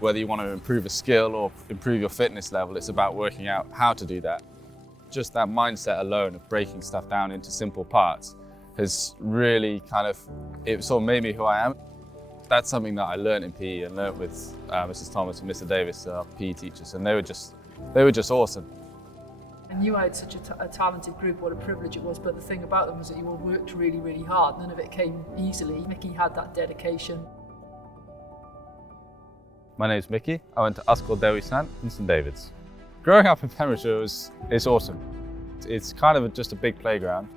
Whether you want to improve a skill or improve your fitness level, it's about working out how to do that. Just that mindset alone of breaking stuff down into simple parts has really it sort of made me who I am. That's something that I learned in PE and learned with Mrs. Thomas and Mr. Davis, our PE teachers, and they were just awesome. I knew I had such a talented group, what a privilege it was, but the thing about them was that you all worked really, really hard. None of it came easily. Mickey had that dedication. My name's Mickey. I went to Ysgol in St David's. Growing up in Pembrokeshire it's awesome. It's just a big playground.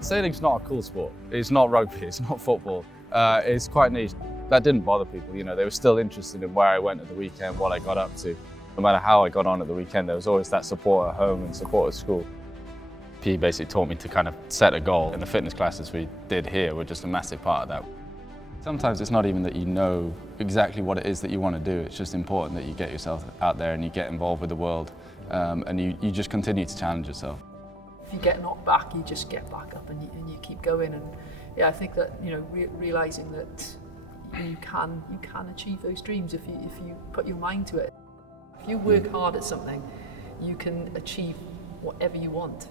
Sailing's not a cool sport. It's not rugby, it's not football. It's quite niche. That didn't bother people, they were still interested in where I went at the weekend, what I got up to. No matter how I got on at the weekend, there was always that support at home and support at school. PE basically taught me to set a goal, and the fitness classes we did here were just a massive part of that. Sometimes it's not even that you know exactly what it is that you want to do, it's just important that you get yourself out there and you get involved with the world, and you just continue to challenge yourself. If you get knocked back, you just get back up and you keep going. And yeah, I think that realizing that you can achieve those dreams if you put your mind to it. If you work hard at something, you can achieve whatever you want.